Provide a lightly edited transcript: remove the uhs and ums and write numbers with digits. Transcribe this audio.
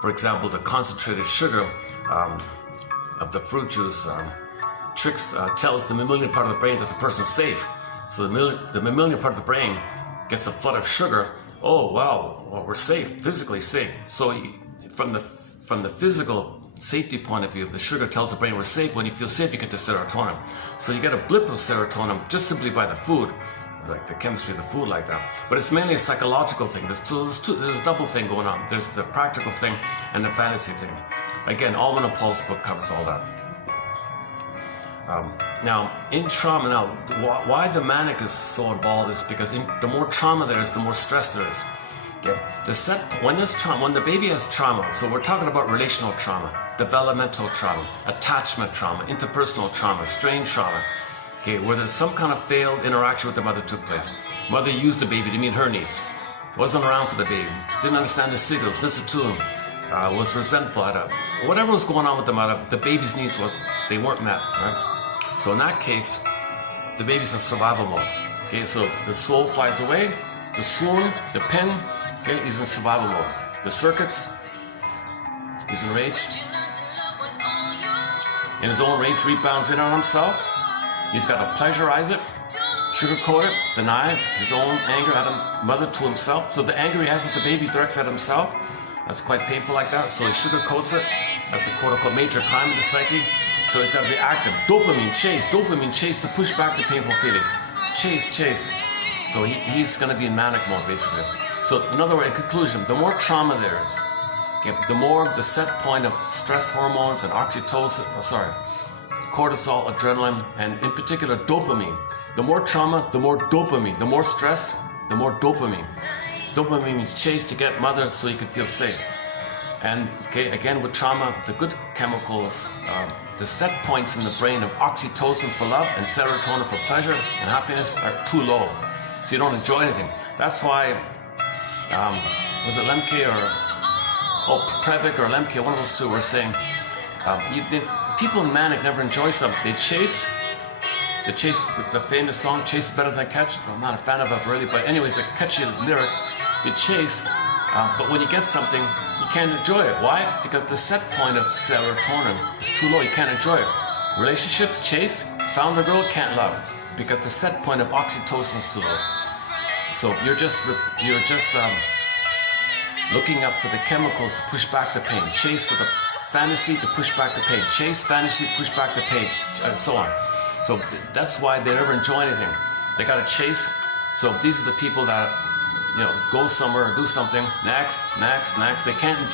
For example, the concentrated sugar of the fruit juice tells the mammalian part of the brain that the person's safe. So the mammalian part of the brain gets a flood of sugar. Oh wow, well, we're safe, physically safe. So from the physical safety point of view, the sugar tells the brain we're safe. When you feel safe, you get the serotonin. So you get a blip of serotonin just simply by the food, like the chemistry of the food like that. But it's mainly a psychological thing. There's a double thing going on. There's the practical thing and the fantasy thing. Again, Alwyn and Paul's book covers all that. Now, in trauma, why the manic is so involved is because the more trauma there is, the more stress there is. Okay? When the baby has trauma, so we're talking about relational trauma, developmental trauma, attachment trauma, interpersonal trauma, strain trauma, okay, where there's some kind of failed interaction with the mother took place. Mother used the baby to meet her needs, wasn't around for the baby, didn't understand the signals, missed it to him, was resentful at her. Whatever was going on with the mother, the baby's needs they weren't met, right? So in that case, the baby's in survival mode. Okay, so the soul flies away, the swoon, the pin, okay, he's in survival mode. The circuits, he's enraged. In his own rage, rebounds in on himself. He's got to pleasurize it, sugarcoat it, deny it, his own anger at him, mother to himself. So the anger he has at the baby directs at himself. That's quite painful like that. So he sugarcoats it. That's a quote-unquote major crime in the psyche. So he's got to be active. Dopamine chase to push back the painful feelings. Chase. So he's going to be in manic mode, basically. So in other words, in conclusion, the more trauma there is, okay, the more the set point of stress hormones and oxytocin, cortisol, adrenaline, and in particular dopamine. The more trauma, the more dopamine. The more stress, the more dopamine. Dopamine means chase to get mother so you can feel safe. And okay, again with trauma, the good chemicals, the set points in the brain of oxytocin for love and serotonin for pleasure and happiness are too low. So you don't enjoy anything. That's why, was it Lemke Previc or Lemke, one of those two were saying, people in manic never enjoy something. They chase the famous song, Chase Better Than Catch. I'm not a fan of it really, but anyways, a catchy lyric. You chase, but when you get something, you can't enjoy it. Why? Because the set point of serotonin is too low. You can't enjoy it. Relationships, chase, found the girl, can't love, because the set point of oxytocin is too low. So you're just looking up for the chemicals to push back the pain. Chase for the fantasy to push back the pain. Chase, fantasy, push back the pain, and so on. So that's why they never enjoy anything. They gotta chase. So these are the people that go somewhere, do something, next. They can't enjoy